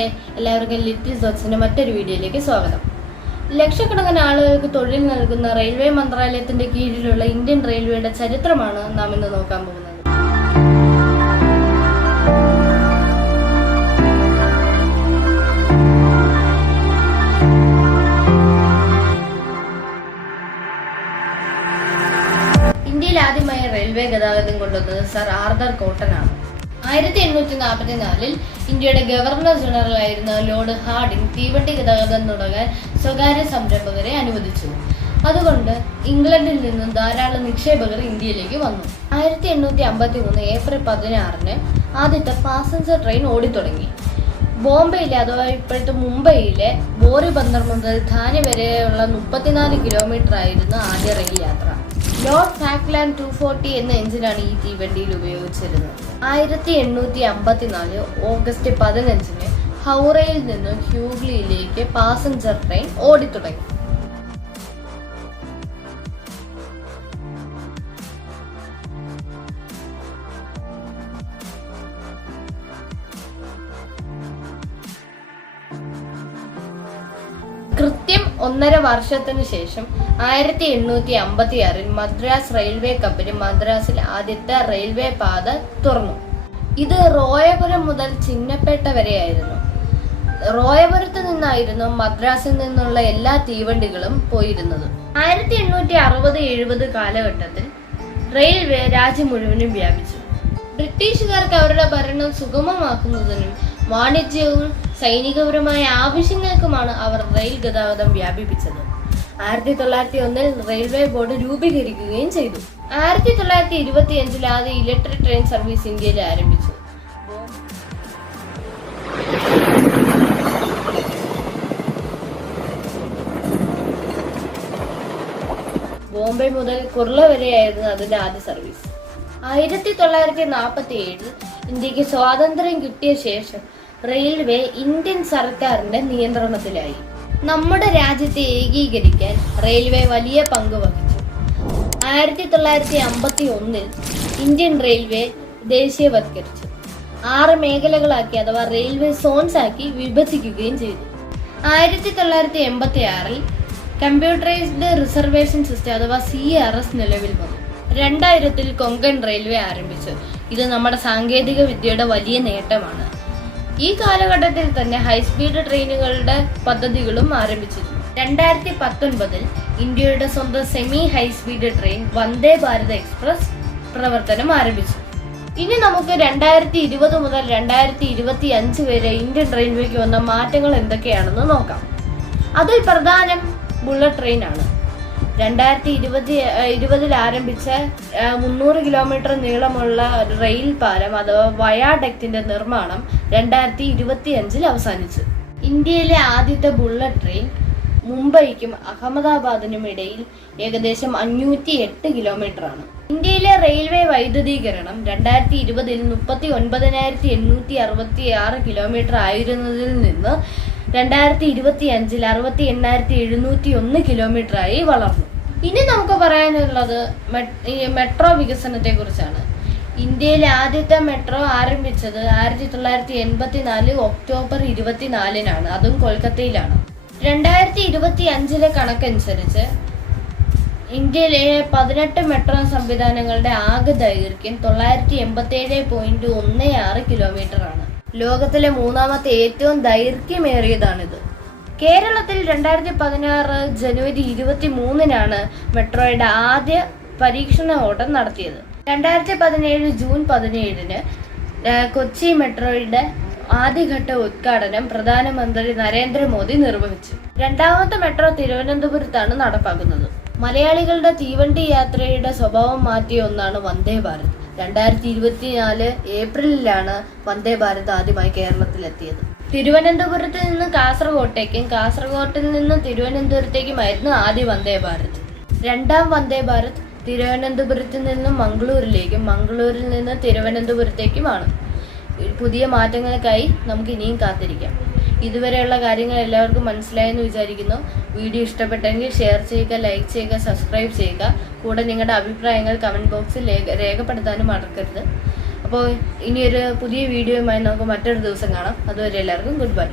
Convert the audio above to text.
കൂട്ടുകാരെ, എല്ലാവർക്കും ലിറ്റിൽ തോട്ട്സിന്റെ മറ്റൊരു വീഡിയോയിലേക്ക് സ്വാഗതം. ലക്ഷക്കണക്കിന് ആളുകൾക്ക് തൊഴിൽ നൽകുന്ന റെയിൽവേ മന്ത്രാലയത്തിന്റെ കീഴിലുള്ള ഇന്ത്യൻ റെയിൽവേയുടെ ചരിത്രമാണ് നാം ഇന്ന് നോക്കാൻ പോകുന്നത്. ഇന്ത്യയിൽ ആദ്യമായി റെയിൽവേ ഗതാഗതം കൊണ്ടുവന്നത് സർ ആർതർ കോട്ടൺ ആണ്. 1844 ഇന്ത്യയുടെ ഗവർണർ ജനറൽ ആയിരുന്ന ലോർഡ് ഹാർഡിംഗ് തീവണ്ടി ഗതാഗതം തുടങ്ങാൻ സ്വകാര്യ സംരംഭകരെ അനുവദിച്ചു. അതുകൊണ്ട് ഇംഗ്ലണ്ടിൽ നിന്നും ധാരാളം നിക്ഷേപകർ ഇന്ത്യയിലേക്ക് വന്നു. 1853 ഏപ്രിൽ 16 ആദ്യത്തെ പാസഞ്ചർ ട്രെയിൻ ഓടിത്തുടങ്ങി. ബോംബെയിലെ അഥവാ ഇപ്പോഴത്തെ മുംബൈയിലെ ബോറി ബന്ദർ മുതൽ ധാനെ വരെയുള്ള 34 കിലോമീറ്റർ ആയിരുന്നു ആദ്യ റെയിൽ യാത്ര. ലോർഡ് ഫാക്ലാൻഡ് 240 എന്ന എഞ്ചിനാണ് ഈ തീവണ്ടിയിൽ ഉപയോഗിച്ചിരുന്നത്. 1854 ഓഗസ്റ്റ് 15 ഹൗറയിൽ നിന്നും ഹ്യൂഗ്ലിയിലേക്ക് പാസഞ്ചർ ട്രെയിൻ ഓടിത്തുടങ്ങി. കൃത്യം 1.5 വർഷത്തിനു ശേഷം 1856 മദ്രാസ് റെയിൽവേ കമ്പനി മദ്രാസിൽ ആദ്യത്തെ റെയിൽവേ പാത തുറന്നു. ഇത് റോയപുരം മുതൽ ചിന്നപ്പേട്ട വരെയായിരുന്നു. റോയപുരത്ത് നിന്നായിരുന്നു മദ്രാസിൽ നിന്നുള്ള എല്ലാ തീവണ്ടികളും പോയിരുന്നത്. 1860-70 കാലഘട്ടത്തിൽ റെയിൽവേ രാജ്യം മുഴുവനും വ്യാപിച്ചു. ബ്രിട്ടീഷുകാർക്ക് അവരുടെ ഭരണം സുഗമമാക്കുന്നതിനും വാണിജ്യവും സൈനികപരമായ ആവശ്യങ്ങൾക്കുമാണ് അവർ റെയിൽ ഗതാഗതം വ്യാപിപ്പിച്ചത്. 1901 റെയിൽവേ ബോർഡ് രൂപീകരിക്കുകയും ചെയ്തു. 1925 ആദ്യ ഇലക്ട്രിക് ട്രെയിൻ സർവീസ് ഇന്ത്യയിൽ ആരംഭിച്ചു. ബോംബെ മുതൽ കുർള വരെയായിരുന്നു അതിന്റെ ആദ്യ സർവീസ്. 1947 ഇന്ത്യക്ക് സ്വാതന്ത്ര്യം കിട്ടിയ ശേഷം റെയിൽവേ ഇന്ത്യൻ സർക്കാരിന്റെ നിയന്ത്രണത്തിലായി. നമ്മുടെ രാജ്യത്തെ ഏകീകരിക്കാൻ റെയിൽവേ വലിയ പങ്ക് വഹിച്ചു. 1951 ഇന്ത്യൻ റെയിൽവേ ദേശീയവത്കരിച്ചു. 6 മേഖലകളാക്കി അഥവാ റെയിൽവേ സോൺസ് ആക്കി വിഭജിക്കുകയും ചെയ്തു. 1986 കമ്പ്യൂട്ടറൈസ്ഡ് റിസർവേഷൻ സിസ്റ്റം അഥവാ CRS നിലവിൽ വന്നു. 2000 കൊങ്കൺ റെയിൽവേ ആരംഭിച്ചു. ഇത് നമ്മുടെ സാങ്കേതിക വിദ്യയുടെ വലിയ നേട്ടമാണ്. ഈ കാലഘട്ടത്തിൽ തന്നെ ഹൈസ്പീഡ് ട്രെയിനുകളുടെ പദ്ധതികളും ആരംഭിച്ചിരുന്നു. 2019 ഇന്ത്യയുടെ സ്വന്തം semi high speed train Vande Bharat express പ്രവർത്തനം ആരംഭിച്ചു. ഇനി നമുക്ക് 2020 മുതൽ 2025 വരെ ഇന്ത്യൻ റെയിൽവേക്ക് വന്ന മാറ്റങ്ങൾ എന്തൊക്കെയാണെന്ന് നോക്കാം. അതിൽ പ്രധാനം ബുള്ളറ്റ് ട്രെയിൻ ആണ്. 2020 ആരംഭിച്ച 300 കിലോമീറ്റർ നീളമുള്ള റെയിൽ പാലം അഥവാ വയാഡക്റ്റിന്റെ നിർമ്മാണം 2025 അവസാനിച്ചു. ഇന്ത്യയിലെ ആദ്യത്തെ ബുള്ളറ്റ് ട്രെയിൻ മുംബൈക്കും അഹമ്മദാബാദിനും ഇടയിൽ ഏകദേശം 508 കിലോമീറ്റർ ആണ്. ഇന്ത്യയിലെ റെയിൽവേ വൈദ്യുതീകരണം 2020 39,866 കിലോമീറ്റർ ആയിരുന്നതിൽ നിന്ന് 2025 68,701 കിലോമീറ്റർ ആയി വളർന്നു. ഇനി നമുക്ക് പറയാനുള്ളത് മെട്രോ വികസനത്തെ കുറിച്ചാണ്. ഇന്ത്യയിലെ ആദ്യത്തെ മെട്രോ ആരംഭിച്ചത് 1984 ഒക്ടോബർ 24 അതും കൊൽക്കത്തയിലാണ്. 2025 കണക്കനുസരിച്ച് ഇന്ത്യയിലെ 18 മെട്രോ സംവിധാനങ്ങളുടെ ആകെ ദൈർഘ്യം 987.16 കിലോമീറ്റർ ആണ്. ലോകത്തിലെ 3ാമത്തെ ഏറ്റവും ദൈർഘ്യമേറിയതാണിത്. കേരളത്തിൽ 2016 ജനുവരി 23 മെട്രോയുടെ ആദ്യ പരീക്ഷണ ഓട്ടം നടത്തിയത്. 2017 ജൂൺ 17 കൊച്ചി മെട്രോയുടെ ആദ്യഘട്ട ഉദ്ഘാടനം പ്രധാനമന്ത്രി നരേന്ദ്രമോദി നിർവഹിച്ചു. 2ാമത്തെ മെട്രോ തിരുവനന്തപുരത്താണ് നടപ്പാക്കുന്നത്. മലയാളികളുടെ തീവണ്ടി യാത്രയുടെ സ്വഭാവം മാറ്റിയ ഒന്നാണ് വന്ദേ ഭാരത്. 2024 ഏപ്രിലിലാണ് വന്ദേ ഭാരത് ആദ്യമായി കേരളത്തിലെത്തിയത്. തിരുവനന്തപുരത്ത് നിന്ന് കാസർഗോട്ടേക്കും കാസർഗോട്ടിൽ നിന്ന് തിരുവനന്തപുരത്തേക്കുമായിരുന്നു ആദ്യ വന്ദേ ഭാരത്. 2ാം വന്ദേ ഭാരത് തിരുവനന്തപുരത്ത് നിന്നും മംഗളൂരിലേക്കും മംഗളൂരിൽ നിന്ന് തിരുവനന്തപുരത്തേക്കുമാണ്. പുതിയ മാറ്റങ്ങൾക്കായി നമുക്ക് ഇനിയും കാത്തിരിക്കാം. ഇതുവരെയുള്ള കാര്യങ്ങൾ എല്ലാവർക്കും മനസ്സിലായെന്ന് വിചാരിക്കുന്നു. വീഡിയോ ഇഷ്ടപ്പെട്ടെങ്കിൽ ഷെയർ ചെയ്യുക, ലൈക്ക് ചെയ്യുക, സബ്സ്ക്രൈബ് ചെയ്യുക. കൂടെ നിങ്ങളുടെ അഭിപ്രായങ്ങൾ കമൻറ്റ് ബോക്സിൽ രേഖപ്പെടുത്താനും മറക്കരുത്. അപ്പോൾ ഇനിയൊരു പുതിയ വീഡിയോയുമായി നമുക്ക് മറ്റൊരു ദിവസം കാണാം. അതുവരെ എല്ലാവർക്കും ഗുഡ് ബൈ.